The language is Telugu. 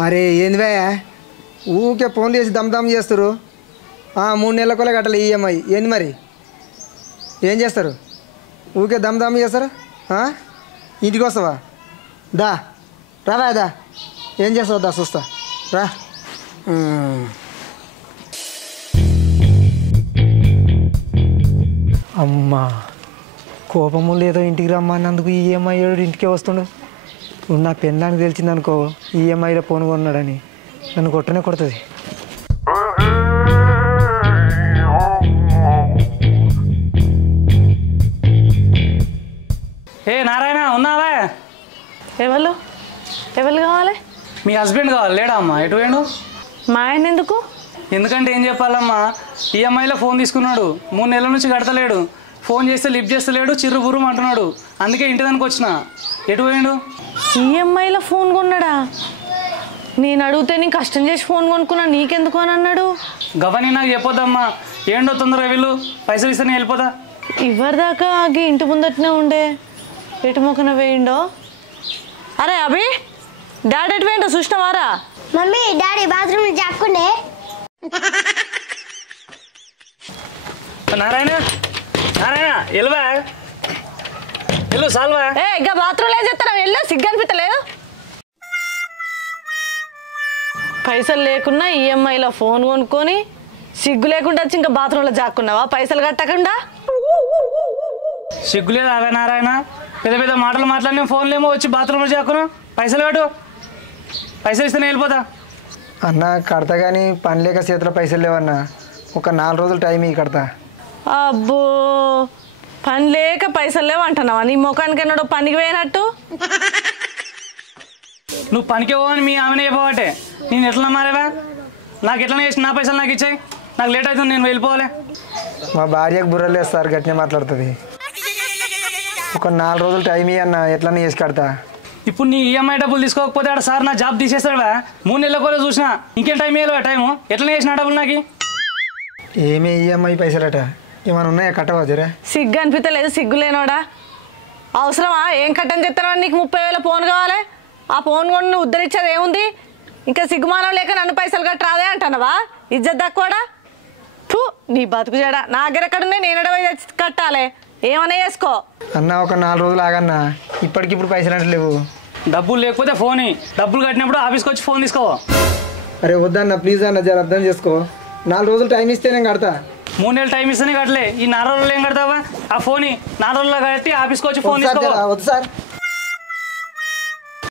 అరే ఏందివే ఊకే ఫోన్ చేసి దమ్ చేస్తారు. 3 నెలలకోలే కట్టాలి ఈఎంఐ. ఏంది మరి ఏం చేస్తారు? ఊకే దమ్ చేస్తారు. ఇంటికి వస్తావా? రావా దా. ఏం చేస్తావు దా చూస్తా రా. అమ్మా కోపము లేదో ఇంటికి రమ్మన్నందుకు ఈఎంఐ ఇంటికే వస్తుండు. ఇప్పుడు నా పెళ్ళానికి తెలిసిందనుకో ఈఎంఐలో ఫోన్ కొన్నాడని నన్ను కొట్టనే కొడుతుంది. ఏ నారాయణ ఉన్నావా? ఎవరు కావాలి? మీ హస్బెండ్ కావాలి. లేడా అమ్మా? ఎటు వేయండు? మా ఆయన ఎందుకు? ఎందుకంటే ఏం చెప్పాలమ్మా, ఈఎంఐలో ఫోన్ తీసుకున్నాడు. 3 నెలల నుంచి కడతలేడు. ఫోన్ చేస్తే లిఫ్ట్ చేస్తలేడు, చిర్రు బుర్రు అంటున్నాడు. అందుకే ఇంటి దానికి వచ్చిన. ఎటు పోయిండు? ఈఎంఐలో ఫోన్ కొన్నాడా? నేను అడిగితే నీకు కష్టం చేసి ఫోన్ కొనుక్కున్నా, నీకెందుకు అని అన్నాడు. గవని నాకు చెప్పొద్దమ్మా. ఏండో తొందరగా వీళ్ళు పైసలు ఇస్తే వెళ్ళిపోతా. ఇవ్వరిదాకా ఆగి ఇంటి ముందటనే ఉండే ఎటు మొక్కన వేయిండో. అరే అభి, డాడీ ఎటు వేయండో చూసినావారా? మమ్మీ డాడీ బాత్రూమ్ జాక్కుండే. నారాయణ ఎల్వా ఎల్లు సాల్వా. ఇంకా బాత్రూమ్ ఏం చెప్తారా? వెళ్ళు, సిగ్గు అనిపించలేదు. పైసలు లేకున్నా ఈఎంఐలో ఫోన్ కొనుక్కొని సిగ్గు లేకుండా వచ్చి ఇంకా బాత్రూంలో జాక్కున్నావా పైసలు కట్టకుండా? సిగ్గులేదు అవే నారాయణ. పెద్ద పెద్ద మాటలు మాట్లాడిన ఫోన్లేమో వచ్చి బాత్రూంలో జాక్కున్నా. పైసలు కట్టు. పైసలు ఇస్తేనే వెళ్ళిపోతా. అన్న కడతా కానీ పని లేక చేతిలో పైసలు లేవన్నా. ఒక 4 రోజులు టైం ఇవి కడతా. అబ్బో, పని లేక పైసలు లేవు అంటున్నావా? నీ ముఖానికి ఎన్నడో పనికి పోయినట్టు. నువ్వు పనికి పోవని మీ ఆమెనే చెప్పబట్టే నేను ఎట్లా మారేవా? నాకు ఎట్లనే చేసి నా పైసలు నాకు ఇచ్చాయి. నాకు లేట్ అవుతుంది, నేను వెళ్ళిపోవాలి. మా భార్యకు బుర్రలేదు సార్, గట్టినే మాట్లాడుతుంది. ఒక 4 రోజులు టైం ఇవ్వన్న, ఎట్లనే చేసి కడతా. ఇప్పుడు నీ ఈఎంఐ డబ్బులు తీసుకోకపోతే ఆడ సార్ నా జాబ్ తీసేస్తాడా? 3 నెలల కూడా చూసినా. ఇంకేం టైం ఇవ్వాలి టైము? ఎట్లనే చేసిన డబ్బులు నాకు? ఏమే ఈఎంఐ పైసలట ఏమైనా ఉన్నాయా? కట్టవా జరా? సిగ్గు అనిపించలేదు? సిగ్గు లేనోడా, అవసరమా? ఏం కట్టని చెప్తాను? నీకు 30,000 ఫోన్ కావాలి. ఆ ఫోన్ కొని నువ్వు ఉద్ధరించేది ఏముంది? ఇంకా సిగ్గుమానం లేక నన్ను పైసలు కట్టరాదే అంటున్నావా? ఇజ్జత్ తక్కువడా? నీ బతుకు చేయడా. నా దగ్గర ఎక్కడున్నాయి? నేను ఎడవై కట్టాలి. ఏమన్నా చేసుకో అన్న. ఒక 4 రోజులు ఆగన్నా, ఇప్పటికిప్పుడు పైసలు అంటే లేవు. డబ్బులు లేకపోతే ఫోన్. డబ్బులు కట్టినప్పుడు ఆఫీస్కి వచ్చి ఫోన్ తీసుకో. అరే వద్దన్న, ప్లీజ్ అన్న, జర అర్థం చేసుకో. 4 రోజులు టైం ఇస్తే నేను కడతా. 3 నెలలు టైం ఇస్తేనే కట్టలే. ఈ 4 రోజులు ఏం కడతావా? ఆ ఫోన్ 4 రోజుల్లో కట్టి ఆఫీస్కి వచ్చి ఫోన్ తీసుకో. వద్దు సార్.